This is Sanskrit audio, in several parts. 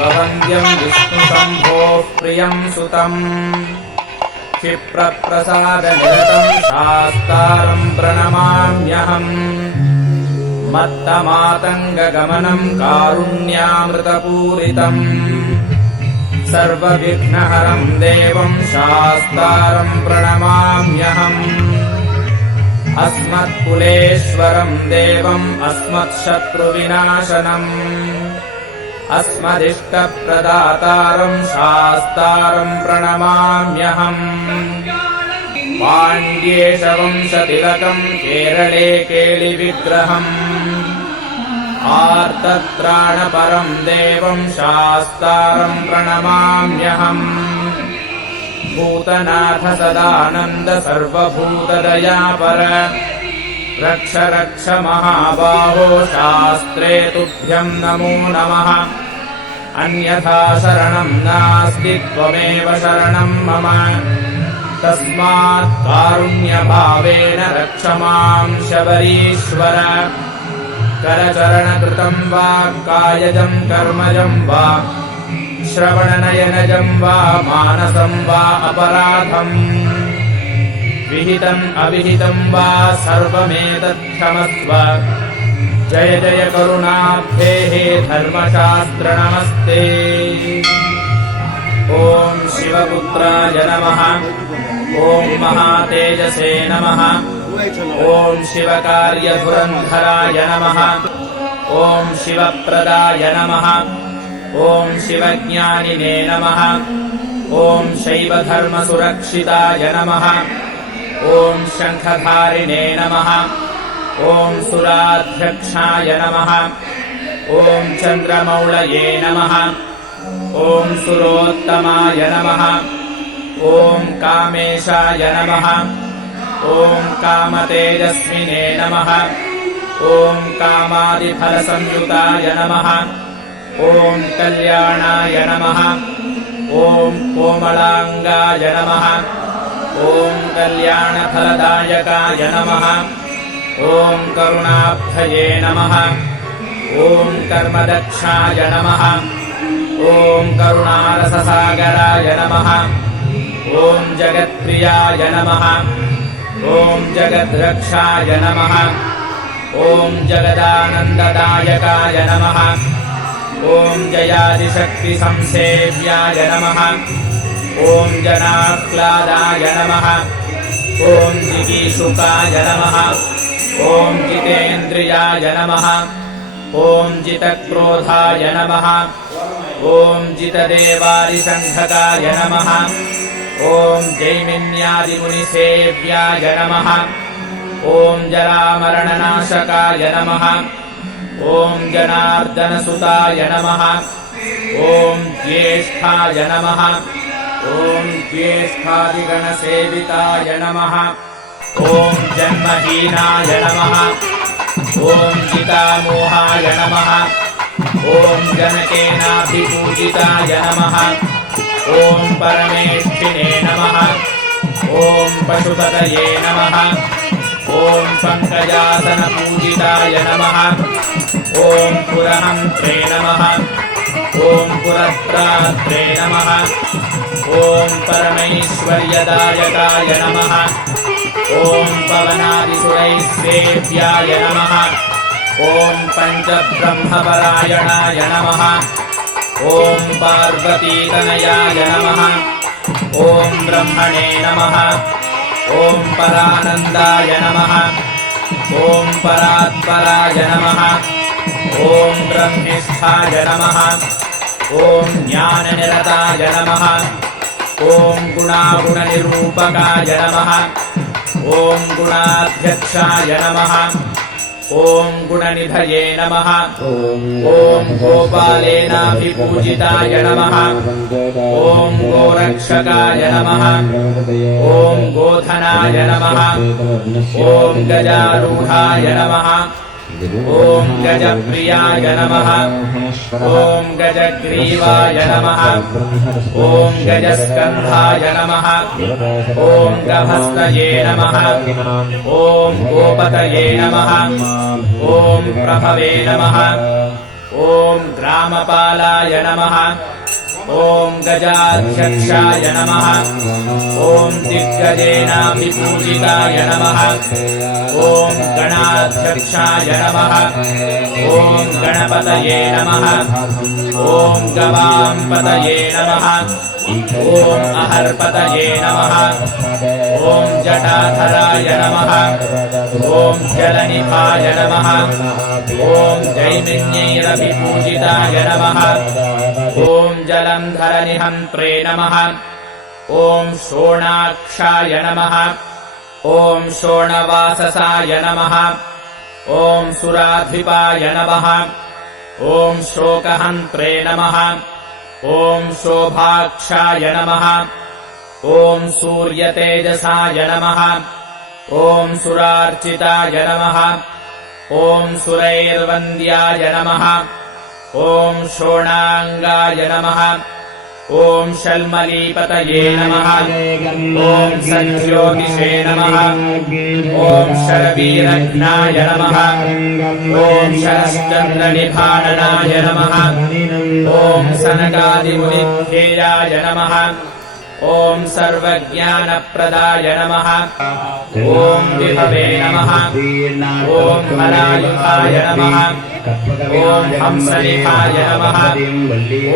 स्ववन्द्यम् विष्णुशम्भोः प्रियम् सुतम् क्षिप्रप्रसादनिरतम् शास्तारम् प्रणमाम्यहम् मत्तमातङ्गगमनम् कारुण्यामृतपूरितम् सर्वविघ्नहरम् देवम् शास्तारम् प्रणमाम्यहम् अस्मत्कुलेश्वरम् देवम् अस्मत्शत्रुविनाशनम् अस्मदिष्टप्रदातारम् शास्तारम् प्रणमाम्यहम् पाण्ड्येशवंशतिलकम् केरळे केलिविग्रहम् आर्तत्राणपरम् देवम् शास्तारम् प्रणमाम्यहम् भूतनाथ सदानन्द सर्वभूतदयापर रक्ष रक्ष महाबाहो शास्त्रे तुभ्यम् नमो नमः अन्यथा शरणम् नास्ति त्वमेव शरणम् मम तस्मात् कारुण्यभावेन रक्ष माम् शबरीश्वर करचरणकृतम् वा कायजम् कर्मजम् वा श्रवणनयनजम् वा मानसम् वा अपराधम् विहितम् अविहितम् वा सर्वमेतत्क्षमस्व जय जय करुणाब्धेः धर्मशास्त्र नमस्ते ॐ शिवपुत्राय नमः ॐ महातेजसे नमः ॐ शिवकार्यधुरन्धराय नमः ॐ शिवप्रदाय नमः ॐ शिवज्ञानिने नमः ॐ शैवधर्मसुरक्षिताय नमः ॐ शङ्खधारिणे नमः ॐ सुराध्यक्षाय नमः ॐ चन्द्रमौळये नमः ॐ सुरोत्तमाय नमः ॐ कामेशाय नमः ॐ कामतेजस्विने नमः ॐ कामादिफलसंयुताय नमः ॐ कल्याणाय नमः ॐ कोमलाङ्गाय नमः ॐ कल्याणफलदायकाय नमः ॐ करुणाब्धये नमः ॐ कर्मदक्षाय नमः ॐ करुणारससागराय नमः ॐ जगत्प्रियाय नमः ॐ जगद्रक्षाय नमः ॐ जगदानन्ददायकाय नमः ॐ जयादिशक्तिसंसेव्याय नमः ॐ जनाह्लादाय नमः ॐ जिगीषुकाय नमः ॐ जितेन्द्रियाय नमः ॐ जितक्रोधाय नमः ॐ जितदेवादिसङ्घकाय नमः ॐ जैमिन्यादिमुनिसेव्याय नमः ॐ जरामरणनाशकाय नमः ॐ जनार्दनसुताय नमः ॐ ज्येष्ठाय नमः ॐ ज्येष्ठादिगणसेविताय नमः ॐ जन्महीनाय नमः ॐ जितामोहाय नमः ॐ जनकेनाभिपूजिताय नमः ॐ परमेष्ठिने नमः ॐ पशुपतये नमः ॐ पङ्कजासनपूजिताय नमः ॐ पुरहन्त्रे नमः ॐ पुरत्रात्रे नमः ॐ परमैश्वर्यदायकाय नमः ॐ पवनादिसुरैः नमः ॐ पञ्चब्रह्मपरायणाय नमः ॐ पार्वतीतनयाय नमः ॐ ब्रह्मणे नमः ॐ परानन्दाय नमः ॐ परात्पराय नमः ॐ ब्रह्मिष्ठाय नमः ॐ ज्ञाननिरताय नमः ॐ गुणागुणनिरूपकाय नमः ॐ गुणाध्यक्षाय नमः ॐ गुणनिधये नमः ॐ गोपालेनाभिपूजिताय नमः ॐ गोरक्षकाय नमः ॐ गोधनाय नमः ॐ गजारूढाय नमः ॐ गजप्रियाय नमः ॐ गजग्रीवाय नमः ॐ गजस्कन्धाय नमः ॐ गभस्तये नमः ॐ गोपतये नमः ॐ प्रभवे नमः ॐ ग्रामपालाय नमः ॐ गजाध्यक्षाय नमः ॐ दिग्गजेनाभिपूजिताय नमः ॐ गणाध्यक्षाय नमः ॐ गणपतये नमः ॐ गवांपतये नमः ॐ अहर्पतये नमः ॐ जटाधराय नमः ॐ जलनिभाय नमः ॐ जैमिन्यैरभिपूजिताय नमः ॐ जलन्धरनिहन्त्रे नमः ॐ शोणाक्षाय नमः ॐ शोणवाससाय नमः ॐ सुराधिपाय नमः ॐ शोकहन्त्रे नमः ॐ शोभाक्षाय नमः ॐ सूर्यतेजसाय नमः ॐ सुरार्चिताय नमः ॐ सुरैर्वन्द्याय नमः ॐ शोणाङ्गाय नमः ॐ शल्मलीपतये नमः ॐ सज्ज्योतिषे नमः ॐ शरवीरघ्नाय नमः ॐ शरश्चन्द्रनिभाननाय नमः ॐ सनकादिमुनिध्येयाय नमः ॐ सर्वज्ञानप्रदाय नमः ॐ विभवे नमः ॐ हरायुधाय नमः ॐ हंसनिभाय नमः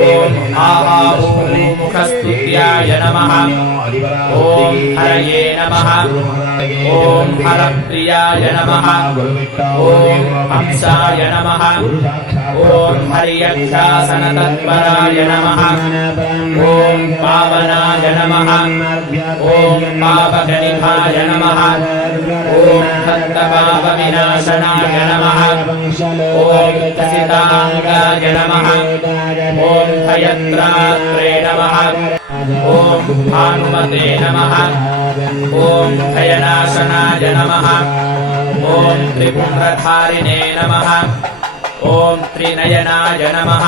ॐ आहामुखस्तुत्याय नमः ॐ हरये नमः ॐ हरप्रियाय नमः ॐ हंसाय नमः ॐ हर्यक्षासनतत्पराय नमः ॐ पावनाय नमः ॐ पापगनिभाय नमः ॐ भक्तपापविनाशनाय नमः ॐ सीताङ्गाय नमः ॐ भयत्रात्रे नमः ॐ भानुमते नमः ॐ भयनाशनाय नमः ॐ त्रिपुण्ड्रधारिणे नमः ॐ त्रिनयनाय नमः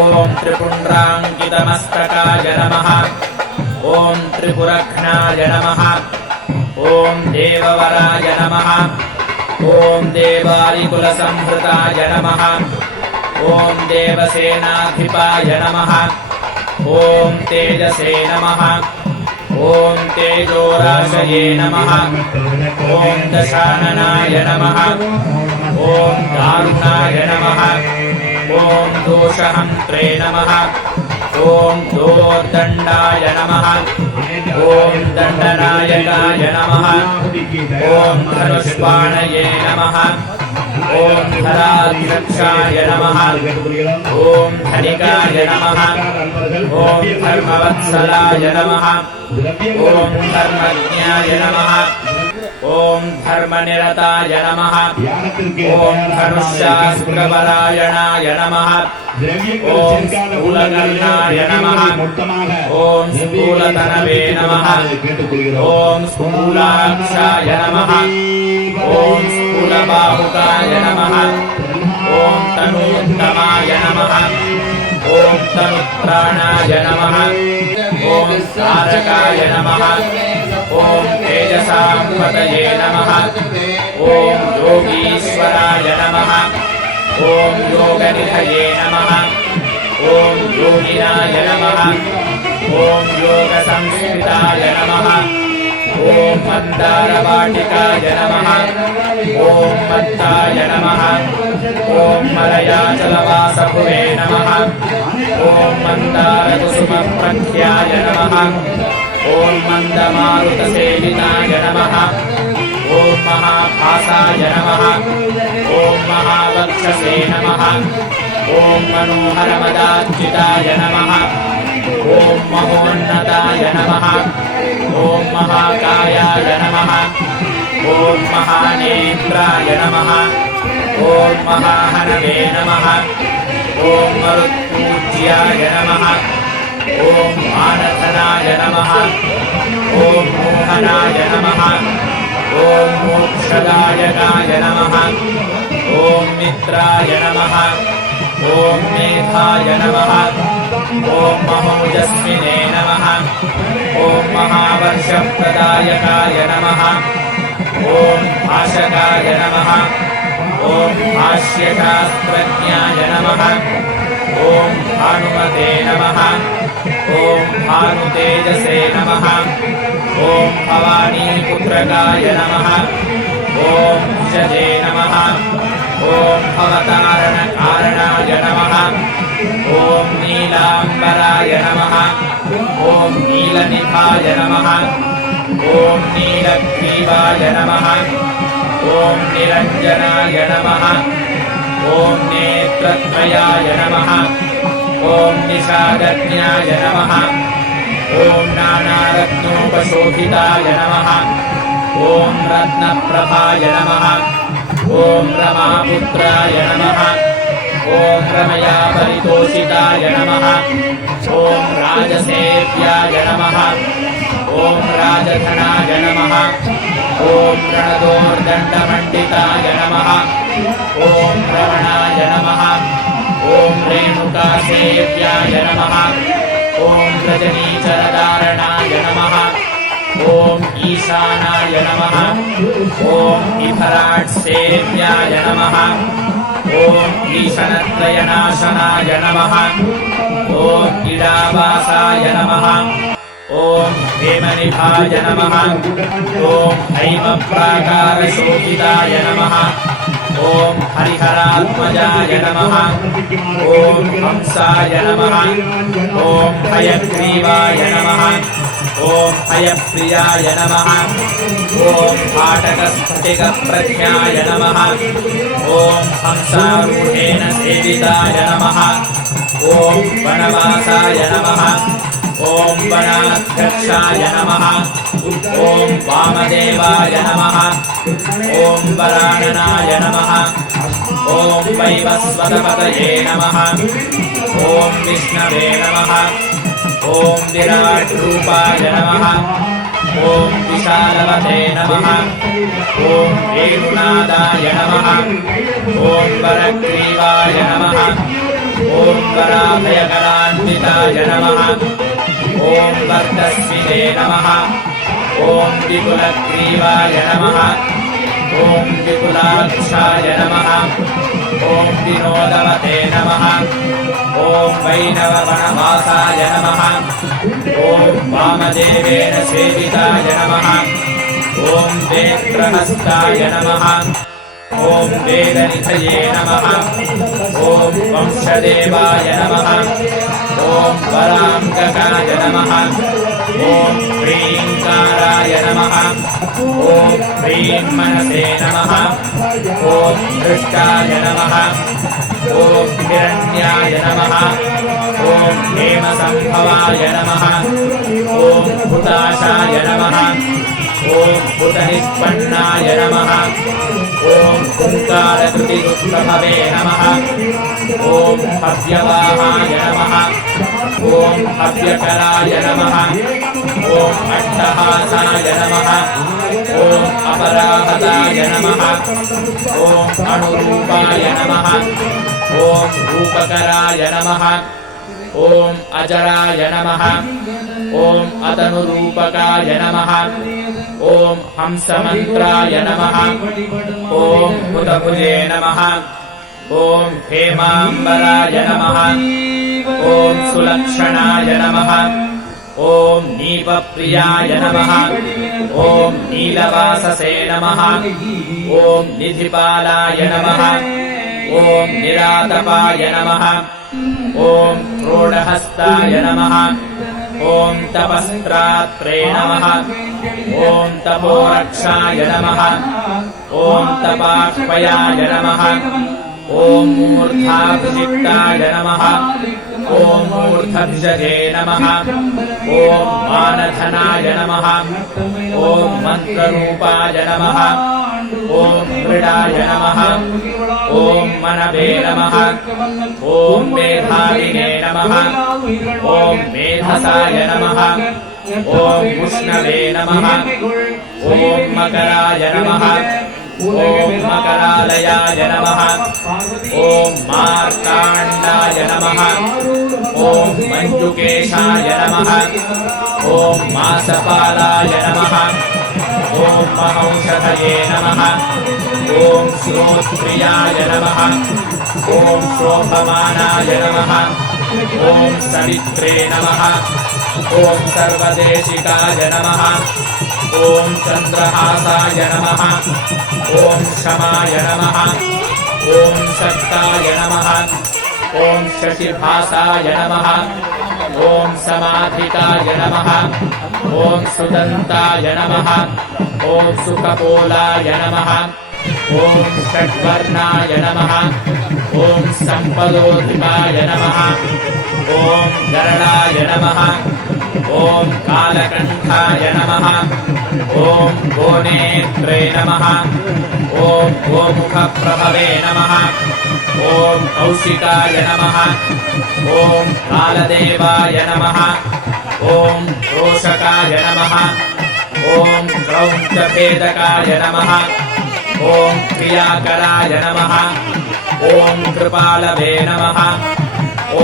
ॐ त्रिपुण्ड्राङ्कितमस्तकाय नमः ॐ त्रिपुरघ्नाय नमः ॐ देववराय नमः ॐ देवारिकुलसंहृताय नमः ॐ देवसेनाधिपाय नमः ॐ तेजसे नमः ॐ तेजोराशये नमः ॐ दशाननाय नमः ॐ दारुणाय नमः ॐ दोषहन्त्रे नमः ॐ दोर्दण्डाय नमः ॐ दण्डनायकाय नमः ॐ धनुष्पाणये नमः ॐ धराध्यक्षाय नमः ॐ धनिकाय नमः ॐ धर्मवत्सलाय नमः ॐ धर्मज्ञाय नमः ॐ धर्मनिरताय नमः ॐ धनुष्यास्त्रपरायणाय नमः ॐ स्थूलकर्णाय नमः ॐ स्थूलतनवे नमः ॐ स्थूलाक्षाय नमः ॐ स्थूलबाहुकाय नमः ॐ तनूत्तमाय नमः ॐ तनुत्राणाय नमः ॐ तारकाय नमः ॐ तेजसाम्पतये नमः ॐ योगीश्वराय नमः ॐ योगनिधये नमः ॐ योगिनाय नमः ॐ योगसंस्कृताय नमः ॐ मन्दारवाटिकाय नमः ॐ मत्ताय नमः ॐ मलयाचलवासभुवे नमः ॐ मन्दारकुसुमप्रख्याय नमः ॐ मन्दमारुतसेविताय नमः ॐ महाभासाय नमः ॐ महावक्षसे नमः ॐ मनोहरमदाच्युताय नमः ॐ महोन्नताय नमः ॐ महाकायाय नमः ॐ महानेत्राय नमः ॐ महाहनवे नमः ॐ मरुत्पूज्याय नमः ॐ मानधनाय नमः ॐ मोहनाय नमः ॐ मोक्षदायकाय नमः ॐ मित्राय नमः ॐ मेधाय नमः ॐ महोजस्विने नमः ॐ महावर्षप्रदायकाय नमः ॐ भाषकाय नमः ॐ भाष्यशास्त्रज्ञाय नमः ॐ भानुमते नमः ॐ भानुतेजसे नमः ॐ भवानीपुत्रकाय नमः ॐ भिषजे नमः ॐ भवतारणकारणाय नमः ॐ नीलाम्बराय नमः ॐ नीलनिभाय नमः ॐ नीलग्रीवाय नमः ॐ निरञ्जनाय नमः ॐ नेत्रत्रयाय नमः ॐ निषादज्ञाय नमः ॐ नानारत्नोपशोभिताय नमः ॐ रत्नप्रभाय नमः ॐ रमापुत्राय नमः ॐ रमया परितोषिताय नमः ॐ राजसेव्याय नमः ॐ राजधनाय नमः ॐ रणदोर्दण्डमण्डिताय नमः ॐ रमणाय नमः ॐ रेणुकासेव्याय नमः ॐ रजनीचरधारणाय नमः ॐ ईशानाय नमः ॐ विभराट्सेव्याय नमः ॐ ईशनत्रयनाशनाय नमः ॐ इडावासाय नमः ॐ हेमनिभाय नमः ॐ हैमप्राकारशोभिताय नमः ॐ हरिहरात्मजाय नमः ॐ हंसाय नमः ॐ हयग्रीवाय नमः ॐ हयप्रियाय नमः ॐ भाटकस्फटिकप्रज्ञाय नमः ॐ हंसारूढेन सेविताय नमः ॐ वनवासाय नमः ॐ वनाध्यक्षाय नमः ॐ वामदेवाय नमः ॐ वराननाय नमः ॐ वैवस्वतपतये नमः ॐ विष्णवे नमः ॐ विराट्रूपाय नमः ॐ विशालवते नमः ॐ वेणुनादाय नमः ॐ वरग्रीवाय नमः ॐ वराभयकरान्विताय नमः ॐ वर्धस्विने नमः ॐ विपुलग्रीवाय नमः ॐ विपुलाक्षाय नमः ॐ विनोदवते नमः ॐ वैनववनवासाय नमः ॐ वामदेवेन सेविताय नमः ॐ वेत्रहस्ताय नमः ॐ वेदनिधये नमः ॐ वंशदेवाय नमः ॐ वराङ्गकाय नमः ॐ ह्रीङ्काराय नमः ॐ ह्रीं मनसे नमः ॐ हृष्टाय नमः ॐ हिरण्याय नमः ॐ हेमसम्भवाय नमः ॐ हुताशाय नमः ॐ हुतनिष्पन्नाय नमः ॐ हुङ्कारकृतिरुप्रभवे नमः ॐ हव्यवाहाय नमः ॐ हव्यकराय नमः ॐ अट्टहासाय नमः ॐ अपराहताय नमः ॐ अणुरूपाय नमः ॐ रूपकराय नमः ॐ अजराय नमः ॐ अतनुरूपकाय नमः ॐ हंसमन्त्राय नमः ॐ हुतभुजे नमः ॐ हेमाम्बराय नमः ॐ सुलक्षणाय नमः ॐ नीपप्रियाय नमः ॐ नीलवाससे नमः ॐ निधिपालाय नमः ॐ निरातपाय नमः ॐ क्रोडहस्ताय नमः ॐ तपस्त्रात्रे नमः ॐ तपोरक्षाय नमः ॐ तपाक्ष्पयाय नमः ॐ मूर्धाभिषिक्ताय नमः ॐ मूर्धभिषजे नमः ॐ मानधनाय नमः ॐ मन्त्ररूपाय नमः ॐ मृडाय नमः ॐ मनवे नमः ॐ मेधाविने नमः ॐ मेधसाय नमः ॐ उष्णवे नमः ॐ मकराय नमः ॐ मकरालयाय नमः ॐ मार्ताण्डाय नमः ॐ मञ्जुकेशाय नमः ॐ मासपालाय नमः ॐ महौषधये नमः ॐ श्रोत्प्रियाय नमः ॐ शोभमानाय नमः ॐ सवित्रे नमः ॐ सर्वदेशिकाय नमः ॐ चन्द्रहासाय नमः ॐ शमाय नमः ॐ शक्ताय नमः ॐ शशिभासाय नमः ॐ समाधिकाय नमः ॐ सुदन्ताय नमः ॐ सुखपोलाय नमः ॐ षड्वर्णाय नमः ॐ सम्पदोधिकाय नमः ॐ गरडाय नमः ॐ कालकण्ठाय नमः ॐ गोनेत्रे नमः ॐ गोमुखप्रभवे नमः ॐ कौशिकाय नमः ॐ कालदेवाय नमः ॐ रोषकाय नमः ॐ क्रौञ्चभेदकाय नमः ॐ क्रियाकराय नमः ॐ कृपालवे नमः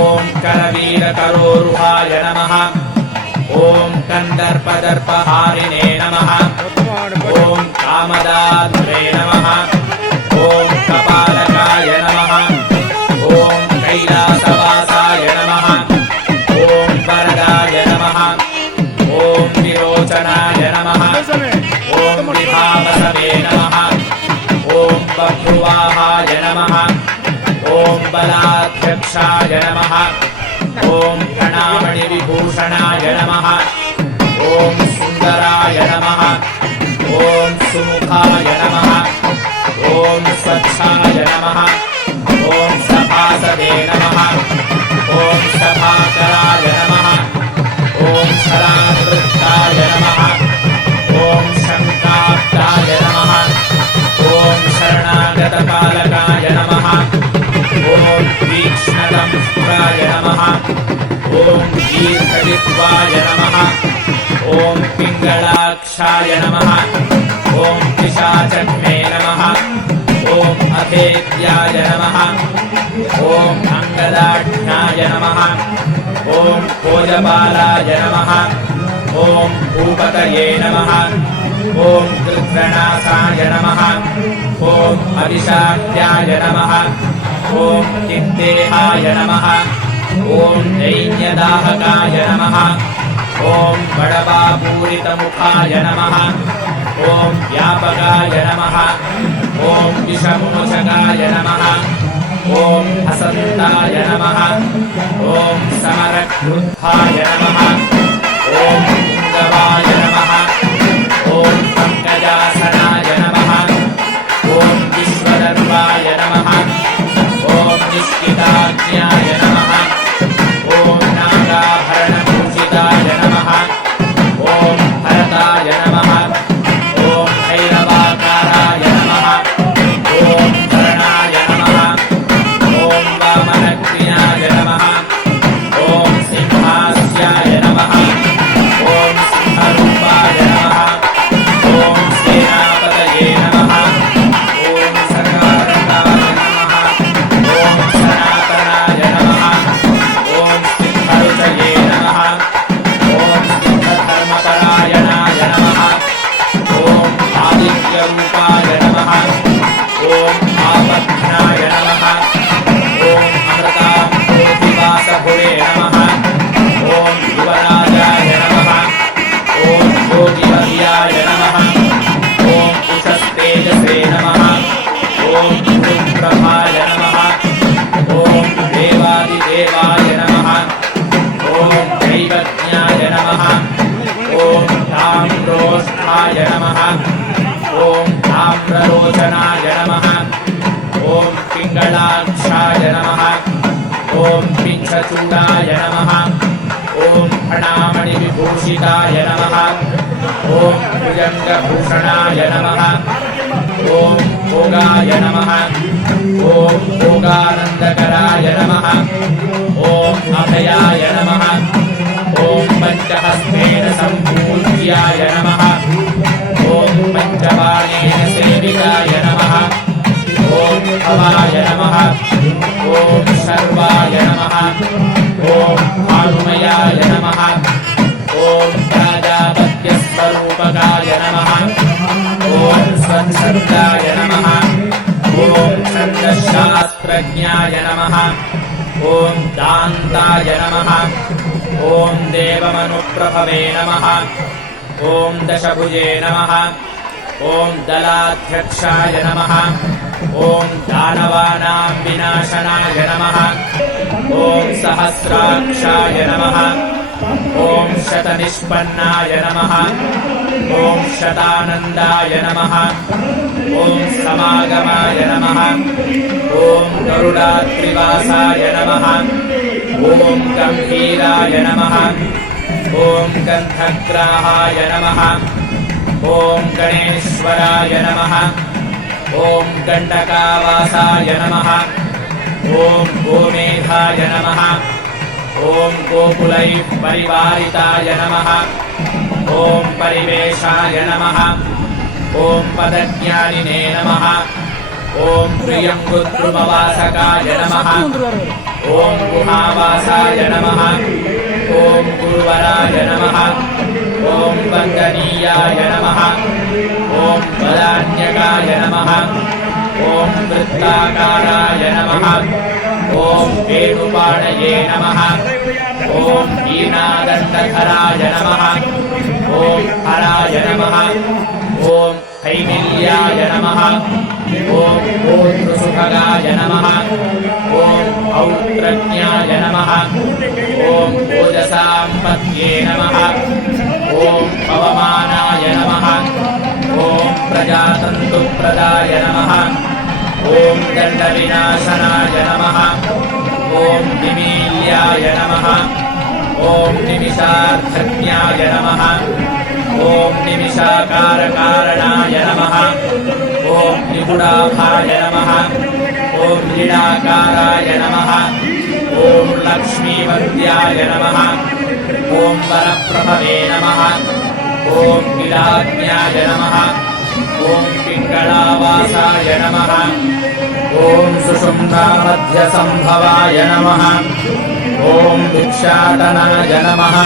ॐ करवीरकरोरुहाय नमः ॐ कन्दर्पदर्पहारिणे नमः ॐ कामदात्रे नमः ॐ कपालकाय नमः ॐ कैलासवासाय नमः ॐ वरदाय नमः ॐ विरोचनाय नमः ॐ विभावसवे नमः ॐ बभ्रुवाहाय नमः ॐ बलाध्यक्षाय नमः ॐ प्रणामणिविभूषणाय नमः ॐ सुन्दराय नमः ॐ सुमुखाय नमः ॐ स्वच्छाय नमः ॐ सभासदे नमः ॐ सभाकराय नमः ॐ शरावृत्ताय नमः ॐ शङ्काब्दाय नमः ॐ शरणागतपालकाय नमः ॐ तीक्ष्णदंष्ट्राय नमः ॐ दीर्घजिह्वाय नमः ॐ पिङ्गलाक्षाय नमः ॐ पिशाचघ्ने नमः ॐ अभेद्याय नमः ॐ अङ्गदाढ्याय नमः ॐ भोजपालाय नमः ॐ भूपतये नमः ॐ कृत्रनाशाय नमः ॐ अभिशाक्याय नमः ॐ किन्देहाय नमः ॐ दैन्यदाहकाय नमः ॐ बडवापूरितमुखाय नमः ॐ व्यापकाय नमः ॐ विषमोचकाय नमः ॐ हसन्ताय नमः ॐ समरक्रुद्धाय नमः ॐ पुङ्गवाय नमः ॐ पङ्कजासनाय नमः ॐ विश्वदर्पाय नमः ॐ निष्किताज्ञाय नमः ॐ नागाभरणभूषिताय नमः ॐ भरताय नमः ॐ भैरवाकाराय नमः ॐ धरणाय नमः ॐ वामनक्रियाय नमः ॐ सिंहास्याय नमः ॐ सिंहरूपाय नमः ॐ सेनापतये नमः ॐ सकारकाय नमः ॐ सनातनाय नमः ॐ सिंहरुचये नमः ॐ सिंहधर्मपरायणाय नमः ॐ आदित्यरूपाय नमः ॐ आपद्घ्नाय नमः ॐ अमृताम्भोधिवासभुवे नमः ॐ युवराजाय नमः ॐ योगिवर्याय नमः ॐ उषस्तेजसे नमः ॐ गुरुप्रभाय नमः ॐ देवादिदेवाय नमः ॐ दैवज्ञाय नमः ॐ ताम्रोष्ठाय नमः ॐ ताम्रलोचनाय नमः ॐ पिङ्गलाक्षाय नमः ॐ पिञ्छचूडाय नमः ॐ फणामणिविभूषिताय नमः ॐ भुजङ्गभूषणाय नमः ॐ भोगाय नमः ॐ भोगानन्दकराय नमः ॐ अभयाय नमः ॐ पञ्चहस्तेन सम्पूज्याय नमः ॐ पञ्चबाणेन सेविताय नमः ॐ भवाय नमः ॐ सर्वाय नमः ॐ भानुमयाय नमः ॐ प्राजापत्यस्वरूपकाय नमः ॐ स्वच्छन्दाय नमः सर्वज्ञाय नमः ॐ दान्ताय नमः ॐ देवमनुप्रभवे नमः ॐ दशभुजे नमः ॐ दलाध्यक्षाय नमः ॐ दानवानां विनाशनाय नमः ॐ सहस्राक्षाय नमः ॐ शतनिष्पन्नाय नमः ॐ शतानन्दाय नमः ॐ समागमाय नमः ॐ गरुडाद्रिवासाय नमः ॐ गम्भीराय नमः ॐ गन्धग्राहाय नमः ॐ गणेश्वराय नमः ॐ गण्डकावासाय नमः ॐ गोमेधाय नमः ॐ गोकुलैः परिवारिताय नमः ॐ परिवेशाय नमः ॐ पदज्ञानिने नमः ॐ प्रियङ्गुद्रुमवासकाय नमः ॐ गुहावासाय नमः ॐ गुरुवराय नमः ॐ वन्दनीयाय नमः ॐ वदान्यकाय नमः ॐ वृत्ताकाराय नमः ॐ वेणुपाणये नमः ॐ वीणादण्डधराय नमः ॐ हराय नमः ॐ हैमिल्याय नमः ॐ गोत्रसुभगाय नमः ॐ औत्रज्ञाय नमः ॐ ओजसाम्पत्ये नमः ॐ पवमानाय नमः ॐ प्रजातन्तुप्रदाय नमः ॐ दण्डविनाशनाय नमः ॐ निमील्याय नमः ॐ निमिषार्थज्ञाय नमः ॐ निमिषाकारकारणाय नमः ॐ निगुडाभाय नमः ॐ लीलाकाराय नमः ॐ लक्ष्मीवन्द्याय नमः ॐ वरप्रभवे नमः ॐ गिलाज्ञाय नमः ॐ पिङ्गळावासाय नमः ॐ सुषुम्नामध्यसम्भवाय नमः ॐ भिक्षाटनाय नमः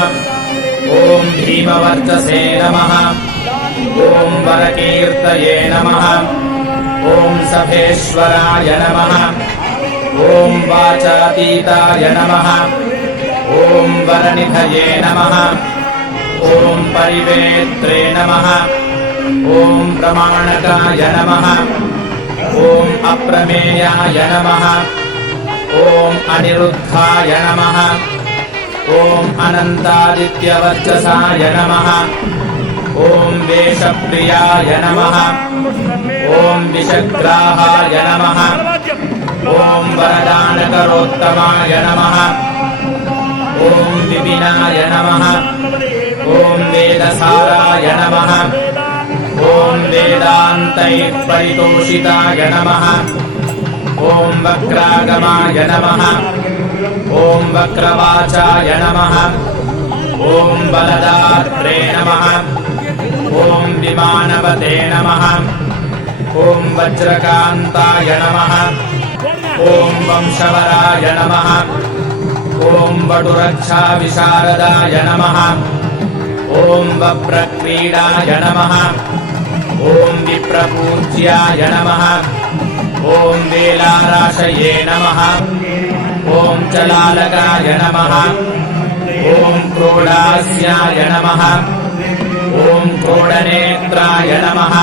ॐ भीमवर्चसे नमः ॐ वरकीर्तये नमः ॐ सभेश्वराय नमः ॐ वाचातीताय नमः ॐ वरनिधये नमः ॐ परिवेत्रे नमः ॐ प्रमाणकाय नमः ॐ अप्रमेयाय नमः ॐ अनिरुद्धाय नमः ॐ अनन्तादित्यवर्चसाय नमः ॐ वेषप्रियाय नमः ॐ विषग्राहाय नमः ॐ वरदानकरोत्तमाय नमः ॐ विपिनाय नमः ॐ वेदसाराय नमः ॐ वेदान्तैः परितोषिताय नमः ॐ वक्रागमाय नमः ॐ वक्रवाचाय नमः ॐ बलदात्रे नमः ॐ विमानवते नमः ॐ वज्रकान्ताय नमः ॐ वंशवराय नमः ॐ वटुरक्षाविशारदाय नमः ॐ वप्रक्रीडाय नमः ॐ विप्रपूज्याय नमः ॐ वेलाराशये नमः ॐ चलालकाय नमः ॐ क्रोडास्याय नमः ॐ क्रोडनेत्राय नमः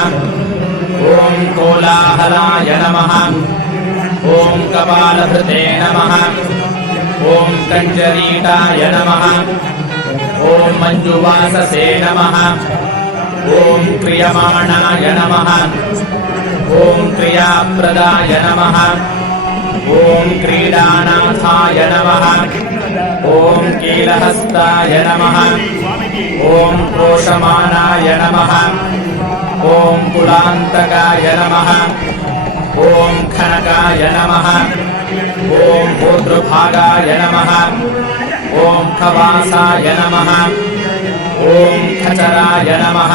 ॐ कोलाहलाय नमः ॐ कपालभृते नमः ॐ कञ्जरीटाय नमः ॐ मञ्जुवाससे नमः ॐ क्रियमाणाय नमः ॐ क्रियाप्रदाय नमः ॐ क्रीडानाथाय नमः ॐ कीलहस्ताय नमः ॐ क्रोशमानाय नमः ॐ कुलान्तकाय नमः ॐ खनकाय नमः ॐ भूतृभागाय नमः ॐ खवासाय नमः ॐ खचराय नमः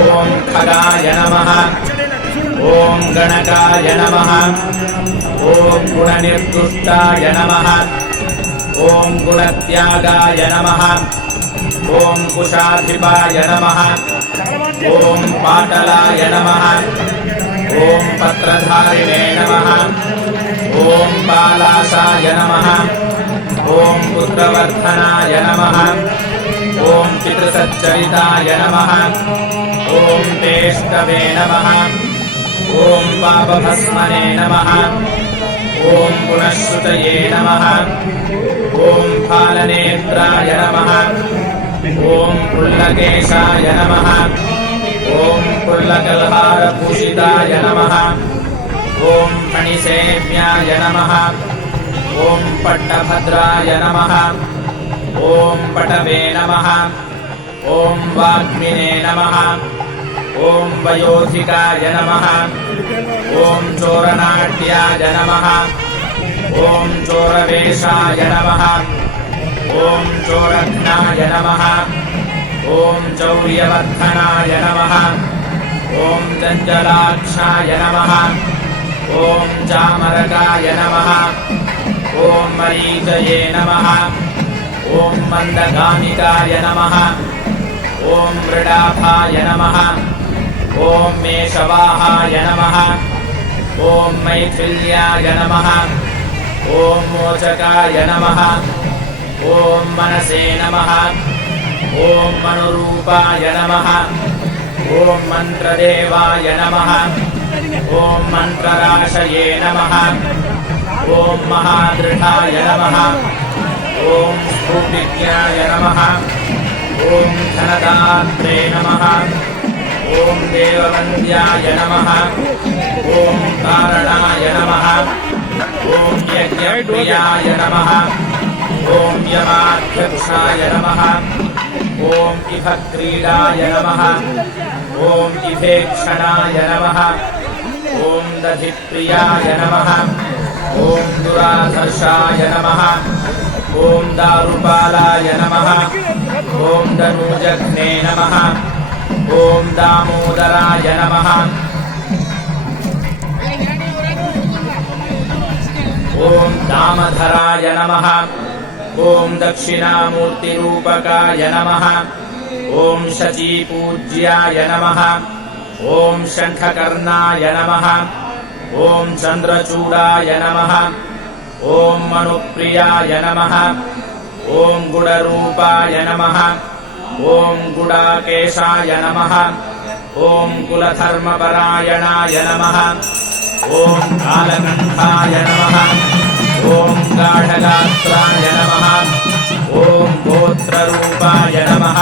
ॐ खगाय नमः ॐ गणकाय नमः ॐ गुणनिर्दुष्टाय नमः ॐ गुणत्यागाय नमः ॐ कुशाधिपाय नमः ॐ पाटलाय नमः ॐ पत्रधारिणे नमः ॐ बालाशाय नमः ॐ पुत्रवर्धनाय नमः ॐ पितृसच्चरिताय नमः ॐ तेष्टवे नमः ॐ पापभस्मने नमः ॐ पुनश्रुतये नमः ॐ फालनेत्राय नमः ॐ पुल्लकेशाय नमः ॐ पुल्लकल्हारभूषिताय नमः ॐ फणिसेव्याय नमः ॐ पट्टभद्राय नमः ॐ पटवे नमः ॐ वाग्मिने नमः ॐ वयोधिकाय नमः ॐ चोरनाट्याय नमः ॐ चोरवेशाय नमः ॐ चोरघ्नाय नमः ॐ चौर्यवर्धनाय नमः ॐ जञ्जलाक्षाय नमः ॐ चामरकाय नमः ॐ मरीचये नमः ॐ मन्दगामिकाय नमः ॐ मृडाभाय नमः ॐ मेषवाहाय नमः ॐ मैथिल्याय नमः ॐ मोचकाय नमः ॐ मनसे नमः ॐ मनुरूपाय नमः ॐ मन्त्रदेवाय नमः ॐ मन्त्रराशये नमः ॐ महादृढाय नमः ॐ स्फुटिज्ञाय नमः ॐ धनदात्रे नमः ॐ देववन्द्याय नमः ॐ कारणाय नमः ॐ यज्ञप्रियाय नमः ॐ यमाध्यक्षाय नमः ॐ इभक्रीडाय नमः ॐ इभेक्षणाय नमः ॐ दधिप्रियाय नमः ॐ दुराधर्षाय नमः ॐ दारुपालाय नमः ॐ धनुजघ्ने नमः ॐ दामोदराय नमः ॐ दामधराय नमः ॐ दक्षिणामूर्तिरूपकाय नमः ॐ शचीपूज्याय नमः ॐ शङ्खकर्णाय नमः ॐ चन्द्रचूडाय नमः ॐ मनुप्रियाय नमः ॐ गुडरूपाय नमः ॐ गुडाकेशाय नमः ॐ कुलधर्मपरायणाय नमः ॐ कालकण्ठाय नमः ॐ गाढगात्राय नमः ॐ गोत्ररूपाय नमः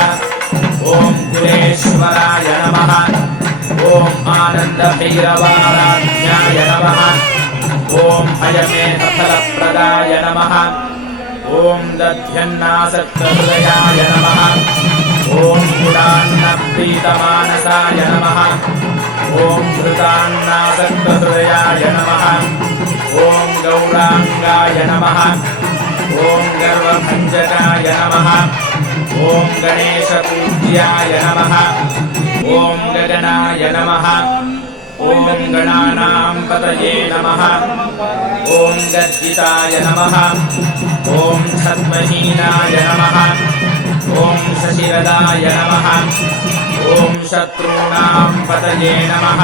ॐ कुलेश्वराय नमः ॐ आनन्दभैरवाराध्याय नमः ॐ अयमेधफलप्रदाय नमः ॐ दध्यन्नासक्तहृदयाय नमः ॐ गुडान्नप्रीतमानसाय नमः ॐ धृतान्नासक्तहृदयाय नमः ॐ गौराङ्गाय नमः ॐ गर्वभञ्जकाय नमः ॐ गणेशपूज्याय नमः ॐ गगनाय नमः ॐ गणानां पतये नमः ॐ गर्जिताय नमः ॐ छद्महीनाय नमः ॐ शशिरदाय नमः ॐ शत्रूणां पतये नमः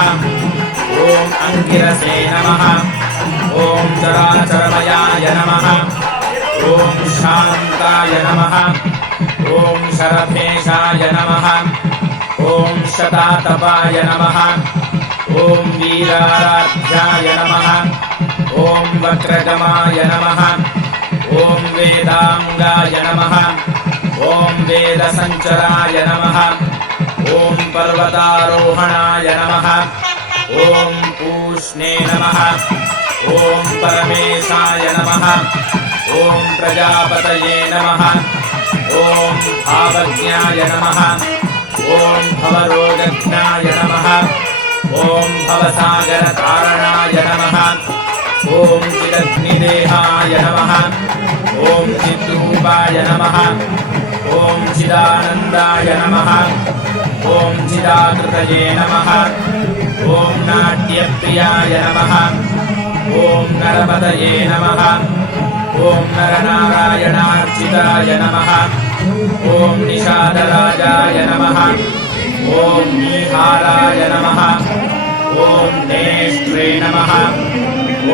ॐ अङ्गिरसे नमः ॐ चराचरमयाय नमः ॐ शान्ताय नमः ॐ शरभेशाय नमः ॐ शतातपाय नमः ॐ वीराराध्याय नमः ॐ वक्रगमाय नमः ॐ वेदाङ्गाय नमः ॐ वेदसञ्चराय नमः ॐ पर्वतारोहणाय नमः ॐ पूष्णे नमः ॐ परमेशाय नमः ॐ प्रजापतये नमः ॐ भावज्ञाय नमः ॐ भवरोगज्ञाय नमः ॐ भवसागरकारणाय नमः ॐ चिदग्निदेहाय नमः ॐ चिद्रूपाय नमः ॐ चिदानन्दाय नमः ॐ चिदाकृतये नमः ॐ नाट्यप्रियाय नमः ॐ नरपतये नमः ॐ नरनारायणार्चिताय नमः ॐ निषादराजाय नमः ॐ नीहाराय नमः ॐ नेष्ट्रे नमः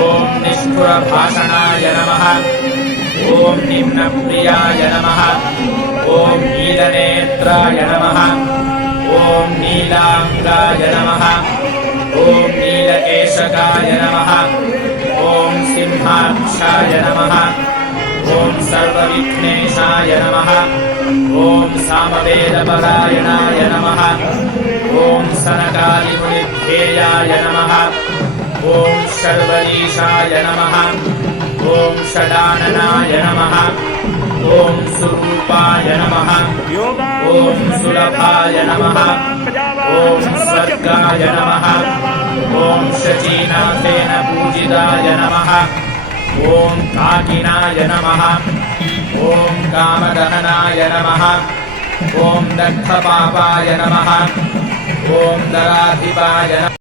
ॐ निष्ठुरभाषणाय नमः ॐ निम्नप्रियाय नमः ॐ नीलनेत्राय नमः ॐ नीलाङ्गाय नमः ॐ नीलकेशकाय नमः ॐ सिंहाक्षाय नमः ॐ सर्वविघ्नेशाय नमः ॐ सामवेदपरायणाय नमः ॐ सनकादिमुनिध्येयाय नमः ॐ शर्वरीशाय नमः ॐ षडाननाय नमः ॐ सुरूपाय नमः ॐ सुलभाय नमः ॐ स्वर्गाय नमः ॐ शचीनाथेन पूजिताय नमः ॐ काकिनाय नमः ॐ कामदहनाय नमः ॐ दग्धपापाय नमः ॐ दराधिपाय नमः।